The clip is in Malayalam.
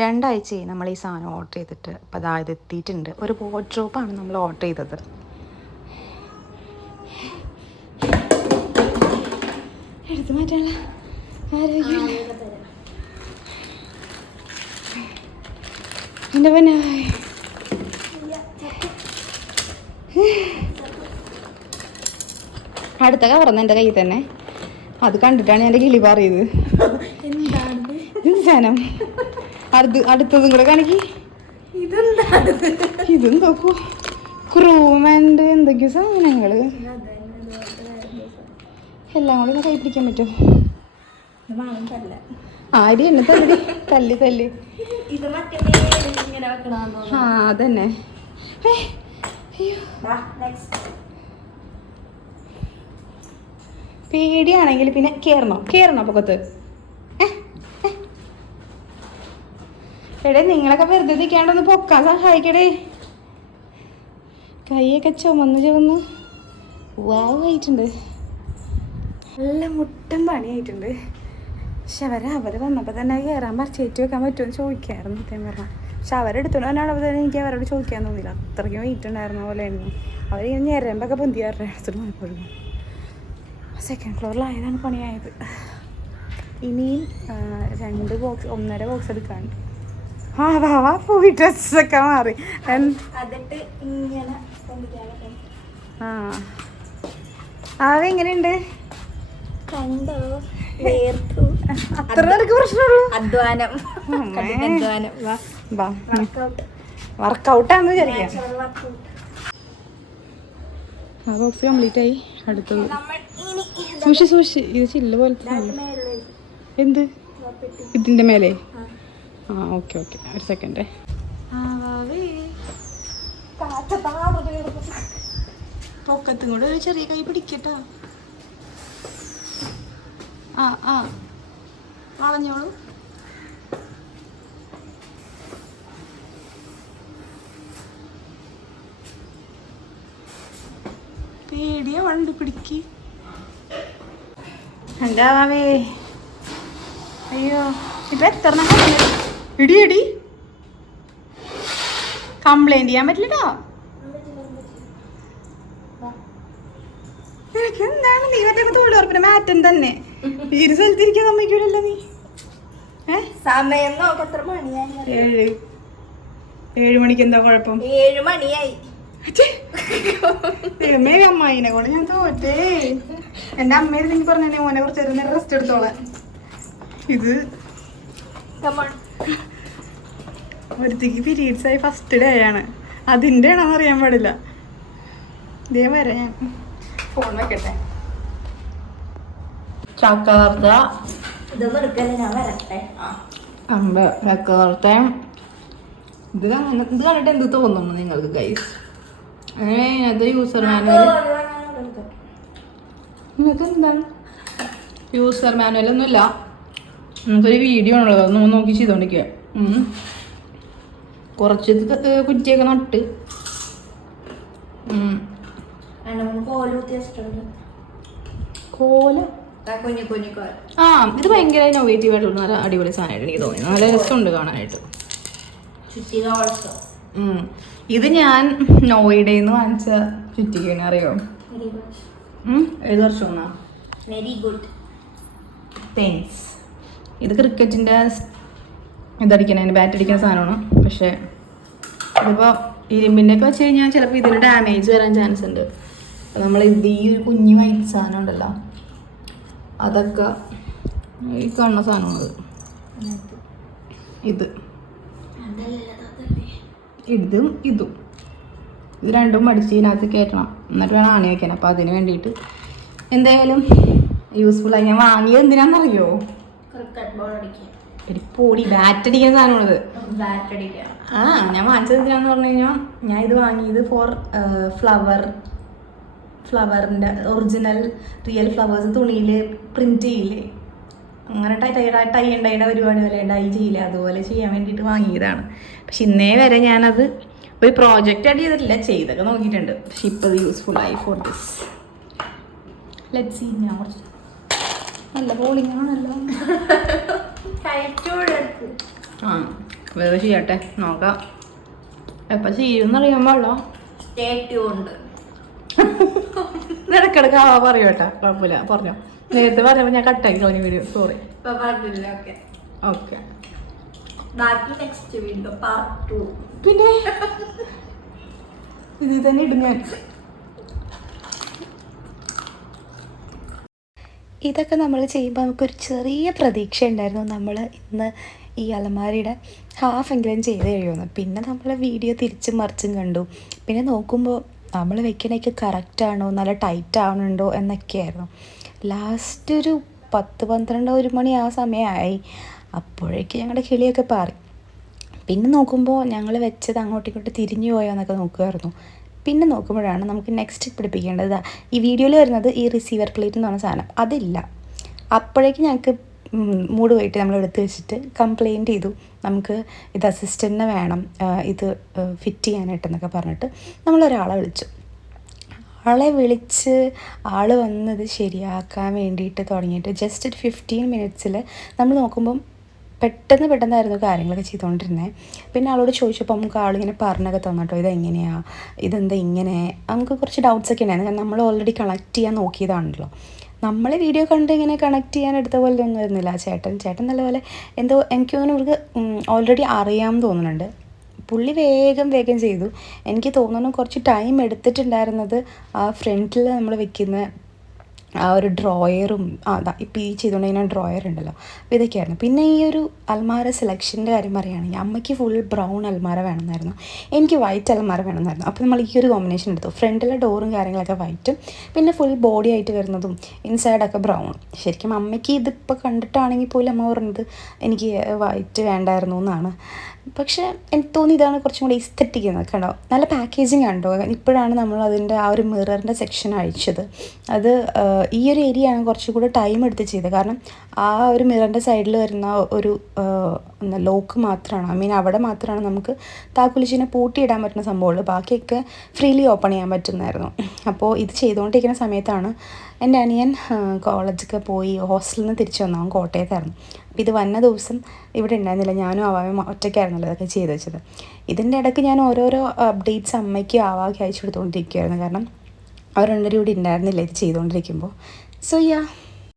രണ്ടാഴ്ചയായി നമ്മൾ ഈ സാധനം ഓർഡർ ചെയ്തിട്ട്. അപ്പോൾ അതായത് എത്തിയിട്ടുണ്ട്. ഒരു വാർഡ്രോബാണ് നമ്മൾ ഓർഡർ ചെയ്തത്. എടുത്ത് മാറ്റാനുള്ള ആരോഗ്യം എൻ്റെ പിന്നെ അടുത്ത കവർന്ന് എൻ്റെ കയ്യിൽ തന്നെ. അത് കണ്ടിട്ടാണ് എൻ്റെ കിളി പറയത്. സാധനം അടുത്തതും കൂടെ കാണിക്ക്. ഇതും നോക്കൂ, ക്രൂമാൻ്റെ എന്തൊക്കെയോ സാധനങ്ങൾ എല്ലാം കൂടി ഒന്ന് കൈ പിടിക്കാൻ പറ്റുമോ? ആര് എന്നെ തല്ലി തല്ലി തല്ലി. ആ അതന്നെ. പേടിയാണെങ്കിൽ പിന്നെ കേറണോ പൊക്കത്ത്? എടേ നിങ്ങളൊക്കെ വെറുതെ നിൽക്കാണ്ടൊന്ന് പൊക്കാൻ സഹായിക്കടേ. കൈയൊക്കെ ചുമന്ന് വാവായിട്ടുണ്ട്. നല്ല മുട്ടൻ പണിയായിട്ടുണ്ട്. പക്ഷെ അവർ വന്നപ്പോൾ തന്നെ കയറാൻ പറിച്ചേറ്റ് വെക്കാൻ പറ്റുമെന്ന് ചോദിക്കായിരുന്നു സത്യം പറഞ്ഞാൽ. പക്ഷെ അവരെടുത്തോണ്ട് തന്നെയാണപ്പോൾ തന്നെ എനിക്ക് അവരോട് ചോദിക്കാൻ തോന്നിയില്ല. അത്രയ്ക്കും വെയിറ്റ് ഉണ്ടായിരുന്ന പോലെയായിരുന്നു. അവരിങ്ങനെ ഞരമ്പൊക്കെ പൊന്തി അവരുടെ അടുത്തോട്ട് നോക്കിപ്പോഴും. സെക്കൻഡ് ഫ്ലോറിലായതാണ് പണിയായത്. ഇനിയും 1.5 ബോക്സ് എടുക്കാണ്ട്. വാ പോയി ഡ്രസ്സൊക്കെ മാറി. അതെങ്ങനെയുണ്ട്? അത്ര നിനക്ക് പ്രശ്നമുള്ളൂ. വർക്കൗട്ടാന്ന് വിചാരിക്കാം. ആ ബോക്സ് കംപ്ലീറ്റ് ആയി. അടുത്തത് സൂക്ഷി ഇത് ചില്ല് പോലത്തെ എന്ത് ഇതിൻ്റെ മേലെ? ആ ഓക്കെ ഒരു സെക്കൻഡ്. പൊക്കത്തും കൂടെ ഒരു ചെറിയ കൈ പിടിക്കട്ടോ. ആ വളഞ്ഞോളൂ. പേടിയ വണ്ട് പിടിക്ക്. എന്താവേ? അയ്യോ ഇപ്പൊ എത്ര ഇടി കംപ്ലൈന്റ് ചെയ്യാൻ പറ്റില്ലട്ടോ. നിനക്ക് എന്താണ്? നീ മറ്റേ തൊഴിലുറപ്പിന്റെ മാറ്റം തന്നെ. ഈ സ്ഥലത്തിരിക്കാൻ സമ്മതിക്കൂലല്ലോ നീ. സമയം നോക്ക്, എത്ര മണിയായി? 7 മണിക്ക് എന്താ കുഴപ്പം? 7 മണിയായി. അമ്മായിനെ കൊണ്ട് ഞാൻ തോറ്റേ. എന്റെ അമ്മയെനിക്ക് പറഞ്ഞ മോനെ കുറച്ച് നേരം റെസ്റ്റ് എടുത്തോളാം. ഇത് ഒരുത്തിക്ക് പീരീഡ്സ് ആയി ഫസ്റ്റ് ഡേ ആണ്. അതിൻ്റെ ആണെന്ന് അറിയാൻ പാടില്ല. ഇതേ വരെ ഞാൻ ഫോൺ വെക്കട്ടെ. ചക്ക വറുത്ത ചക്ക വറുത്ത ഇത് കണ്ടിട്ട് എന്ത് തോന്നുന്നു നിങ്ങൾക്ക് ഗൈസ്? അത് യൂസർ മാനുവൽ. നിങ്ങൾക്ക് എന്താണ് യൂസർ മാനുവൽ ഒന്നുമില്ല. നമുക്കൊരു വീഡിയോ ഉള്ളത് ഒന്ന് നോക്കി ചെയ്തോണ്ടിരിക്കുക. കുറച്ച് കുറ്റിയൊക്കെ നട്ട് കോല. ആ ഇത് ഭയങ്കര ഇന്നോവേറ്റീവ് ആയിട്ടുള്ള നല്ല അടിപൊളി സാധനമായിട്ട് എനിക്ക് തോന്നി. നല്ല രസമുണ്ട് കാണാനായിട്ട്. ഇത് ഞാൻ നോയിഡയിൽ നിന്ന് വാങ്ങിച്ച ചുറ്റിക്കാണ്. അറിയോ? ഏത് വർഷം? Very good, thanks. ഇത് ക്രിക്കറ്റിൻ്റെ ഇതടിക്കണതിന് ബാറ്റ് അടിക്കുന്ന സാധനമാണ്. പക്ഷേ ഇതിപ്പോൾ ഇരുമ്പിൻ്റെ ഒക്കെ വെച്ച് കഴിഞ്ഞാൽ ചിലപ്പോൾ ഇതിന് ഡാമേജ് വരാൻ ചാൻസ് ഉണ്ട്. അപ്പോൾ നമ്മൾ ഇത് ഈ ഒരു കുഞ്ഞു വൈറ്റ് സാധനം ഉണ്ടല്ലോ, അതൊക്കെ ഈ കാണുന്ന സാധനമാണത്. ഇതും ഇത് രണ്ടും മടിച്ച് ഇതിനകത്ത് കയറ്റണം, എന്നിട്ട് വേണം ആണി വയ്ക്കാൻ. അപ്പോൾ അതിന് വേണ്ടിയിട്ട് എന്തായാലും യൂസ്ഫുള്ളായി. ഞാൻ വാങ്ങിയത് എന്തിനാണെന്നറിയോ? പൊടി ബാറ്റ് അടിക്കുന്ന സാധനമാണിത്. ഞാൻ വാങ്ങിച്ചത് എന്തിനാന്ന് പറഞ്ഞു കഴിഞ്ഞാൽ, ഞാൻ ഇത് വാങ്ങിയത് ഫോർ ഫ്ലവറിൻ്റെ ഒറിജിനൽ റിയൽ ഫ്ലവേഴ്സ് തുണിയിൽ പ്രിന്റ് ചെയ്യില്ലേ, അങ്ങനെ ടൈ ഉണ്ടായിട്ട് ഒരുപാട് വില ഡൈ ചെയ്യില്ല, അതുപോലെ ചെയ്യാൻ വേണ്ടിയിട്ട് വാങ്ങിയതാണ്. പക്ഷെ ഇന്നേ വരെ ഞാനത് ഒരു പ്രോജക്റ്റ് ആയിട്ട് ചെയ്തിട്ടില്ല, ചെയ്തൊക്കെ നോക്കിയിട്ടുണ്ട്. പക്ഷെ ഇപ്പോൾ അത് യൂസ്ഫുള്ളായി ഫോർ ദിസ്. Let's see. ഞാൻ കുറച്ച് നല്ല ബോളിംഗ് ആണല്ലോ. വേവ് ചെയ്യട്ടെ, നോക്കാം. എപ്പോൾ ചെയ്യുമെന്ന് അറിയാൻ പാടില്ല. Stay tuned. ഇടയ്ക്കിടയ്ക്ക് പറയൂ കേട്ടാ, കുഴപ്പമില്ല, പറഞ്ഞോ. നേരത്തെ പറയുമ്പോൾ ഞാൻ കട്ടാക്കി കളഞ്ഞ വീഡിയോ, സോറി. ഇപ്പൊ പറഞ്ഞില്ല. ഓക്കെ ഓക്കെ, ബാക്കി നെക്സ്റ്റ് വീഡിയോ പാർട്ട് 2. പിന്നെ ഇതിൽ തന്നെ ഇടും ഞാൻ. ഇതൊക്കെ നമ്മൾ ചെയ്യുമ്പോൾ നമുക്കൊരു ചെറിയ പ്രതീക്ഷ ഉണ്ടായിരുന്നു, നമ്മൾ ഇന്ന് ഈ അലമാരിയുടെ ഹാഫെങ്കിലും ചെയ്ത് കഴിയുമെന്ന്. പിന്നെ നമ്മൾ വീഡിയോ തിരിച്ചും മറിച്ചും കണ്ടു. പിന്നെ നോക്കുമ്പോൾ നമ്മൾ വെക്കണേക്ക് കറക്റ്റാണോ, നല്ല ടൈറ്റ് ആവണുണ്ടോ എന്നൊക്കെയായിരുന്നു. ലാസ്റ്റ് ഒരു 10-12 മണി ആ സമയമായി. അപ്പോഴേക്ക് ഞങ്ങളുടെ കിളിയൊക്കെ പാറി. പിന്നെ നോക്കുമ്പോൾ ഞങ്ങൾ വെച്ചത് അങ്ങോട്ടും ഇങ്ങോട്ട് തിരിഞ്ഞു പോയോന്നൊക്കെ നോക്കുമായിരുന്നു. പിന്നെ നോക്കുമ്പോഴാണ് നമുക്ക് നെക്സ്റ്റ് പിടിപ്പിക്കേണ്ടത്. ഈ വീഡിയോയിൽ വരുന്നത് ഈ റിസീവർ പ്ലേറ്റ് എന്ന് പറഞ്ഞ സാധനം അതില്ല. അപ്പോഴേക്ക് ഞങ്ങൾക്ക് മൂഡ് പോയിട്ട് നമ്മൾ എടുത്ത് വെച്ചിട്ട് കംപ്ലയിൻറ്റ് ചെയ്തു, നമുക്ക് ഇത് അസിസ്റ്റൻറ്റിനെ വേണം ഇത് ഫിറ്റ് ചെയ്യാനായിട്ടെന്നൊക്കെ പറഞ്ഞിട്ട് നമ്മളൊരാളെ വിളിച്ചു. ആളെ വിളിച്ച് ആൾ വന്നത് ശരിയാക്കാൻ വേണ്ടിയിട്ട് തുടങ്ങിയിട്ട് ജസ്റ്റ് ഒരു 15 മിനിറ്റ്സിൽ നമ്മൾ നോക്കുമ്പം പെട്ടെന്നായിരുന്നു കാര്യങ്ങളൊക്കെ ചെയ്തുകൊണ്ടിരുന്നത്. പിന്നെ ആളോട് ചോദിച്ചപ്പോൾ നമുക്ക് ആളിങ്ങനെ പറഞ്ഞൊക്കെ തന്നിട്ടോ, ഇതെങ്ങനെയാണ്, ഇതെന്താ ഇങ്ങനെ, നമുക്ക് കുറച്ച് ഡൗട്ട്സൊക്കെ ഉണ്ടായിരുന്നു. കാരണം നമ്മൾ ഓൾറെഡി കണക്ട് ചെയ്യാൻ നോക്കിയതാണല്ലോ. നമ്മൾ വീഡിയോ കണ്ട് ഇങ്ങനെ കണക്ട് ചെയ്യാൻ എടുത്ത പോലെ ഒന്നും ആയിരുന്നില്ല ചേട്ടൻ നല്ലപോലെ എന്തോ എനിക്ക് തോന്നുന്നു ഇവർക്ക് ഓൾറെഡി അറിയാമെന്ന് തോന്നുന്നുണ്ട്. പുള്ളി വേഗം ചെയ്തു. എനിക്ക് തോന്നുന്നു കുറച്ച് ടൈം എടുത്തിട്ടുണ്ടായിരുന്നത് ആ ഫ്രണ്ടിൽ നമ്മൾ വെക്കുന്ന ആ ഒരു ഡ്രോയറും അതാ ഇപ്പോൾ ഈ ചെയ്തുകൊണ്ടിരിക്കുന്ന ഡ്രോയർ ഉണ്ടല്ലോ, അപ്പോൾ ഇതൊക്കെയായിരുന്നു. പിന്നെ ഈ ഒരു അൽമാര സെലക്ഷൻ്റെ കാര്യം പറയുകയാണെങ്കിൽ അമ്മയ്ക്ക് ഫുൾ ബ്രൗൺ അൽമാര വേണമെന്നായിരുന്നു, എനിക്ക് വൈറ്റ് അൽമാര വേണമെന്നായിരുന്നു. അപ്പോൾ നമ്മൾ ഈ ഒരു കോമ്പിനേഷൻ എടുത്തു. ഫ്രണ്ടിലെ ഡോറും കാര്യങ്ങളൊക്കെ വൈറ്റും പിന്നെ ഫുൾ ബോഡി ആയിട്ട് വരുന്നതും ഇൻസൈഡൊക്കെ ബ്രൗണും. ശരിക്കും അമ്മയ്ക്ക് ഇതിപ്പോൾ കണ്ടിട്ടാണെങ്കിൽ പോലും അമ്മ പറഞ്ഞത് എനിക്ക് വൈറ്റ് വേണ്ടായിരുന്നു എന്നാണ്. പക്ഷേ എനിക്ക് തോന്നി ഇതാണ് കുറച്ചും കൂടി ഇസ്തെറ്റിക് എന്നൊക്കെ ഉണ്ടാവും. നല്ല പാക്കേജിങ് ഉണ്ടോ. ഇപ്പോഴാണ് നമ്മൾ അതിൻ്റെ ആ ഒരു മിററിൻ്റെ സെക്ഷൻ അഴിച്ചത്. അത് ഈ ഒരു ഏരിയ ആണ് കുറച്ചും കൂടെ ടൈം എടുത്ത് ചെയ്തത്. കാരണം ആ ഒരു മിററിൻ്റെ സൈഡിൽ വരുന്ന ഒരു ലോക്ക് മാത്രമാണ്, അവിടെ മാത്രമാണ് നമുക്ക് താക്കുലിച്ചിനെ പൂട്ടിയിടാൻ പറ്റുന്ന സംഭവമുള്ളൂ. ബാക്കിയൊക്കെ ഫ്രീലി ഓപ്പൺ ചെയ്യാൻ പറ്റുന്നതായിരുന്നു. അപ്പോൾ ഇത് ചെയ്തുകൊണ്ടിരിക്കുന്ന സമയത്താണ് എൻ്റെ അനിയൻ കോളേജൊക്കെ പോയി ഹോസ്റ്റലിൽ നിന്ന് തിരിച്ചു വന്നു. അവൻ കോട്ടയത്തായിരുന്നു. അപ്പോൾ ഇത് വന്ന ദിവസം ഇവിടെ ഉണ്ടായിരുന്നില്ല, ഞാനും ആവാനും ഒറ്റയ്ക്കായിരുന്നല്ലോ ഇതൊക്കെ ചെയ്ത് വെച്ചത്. ഇതിൻ്റെ ഇടയ്ക്ക് ഞാൻ ഓരോരോ അപ്ഡേറ്റ്സ് അമ്മയ്ക്കും ആവാക്കി അയച്ചു കൊടുത്തുകൊണ്ടിരിക്കുകയായിരുന്നു. കാരണം അവർ രണ്ടുപേരും ഇവിടെ ഉണ്ടായിരുന്നില്ല ഇത് ചെയ്തുകൊണ്ടിരിക്കുമ്പോൾ. So yeah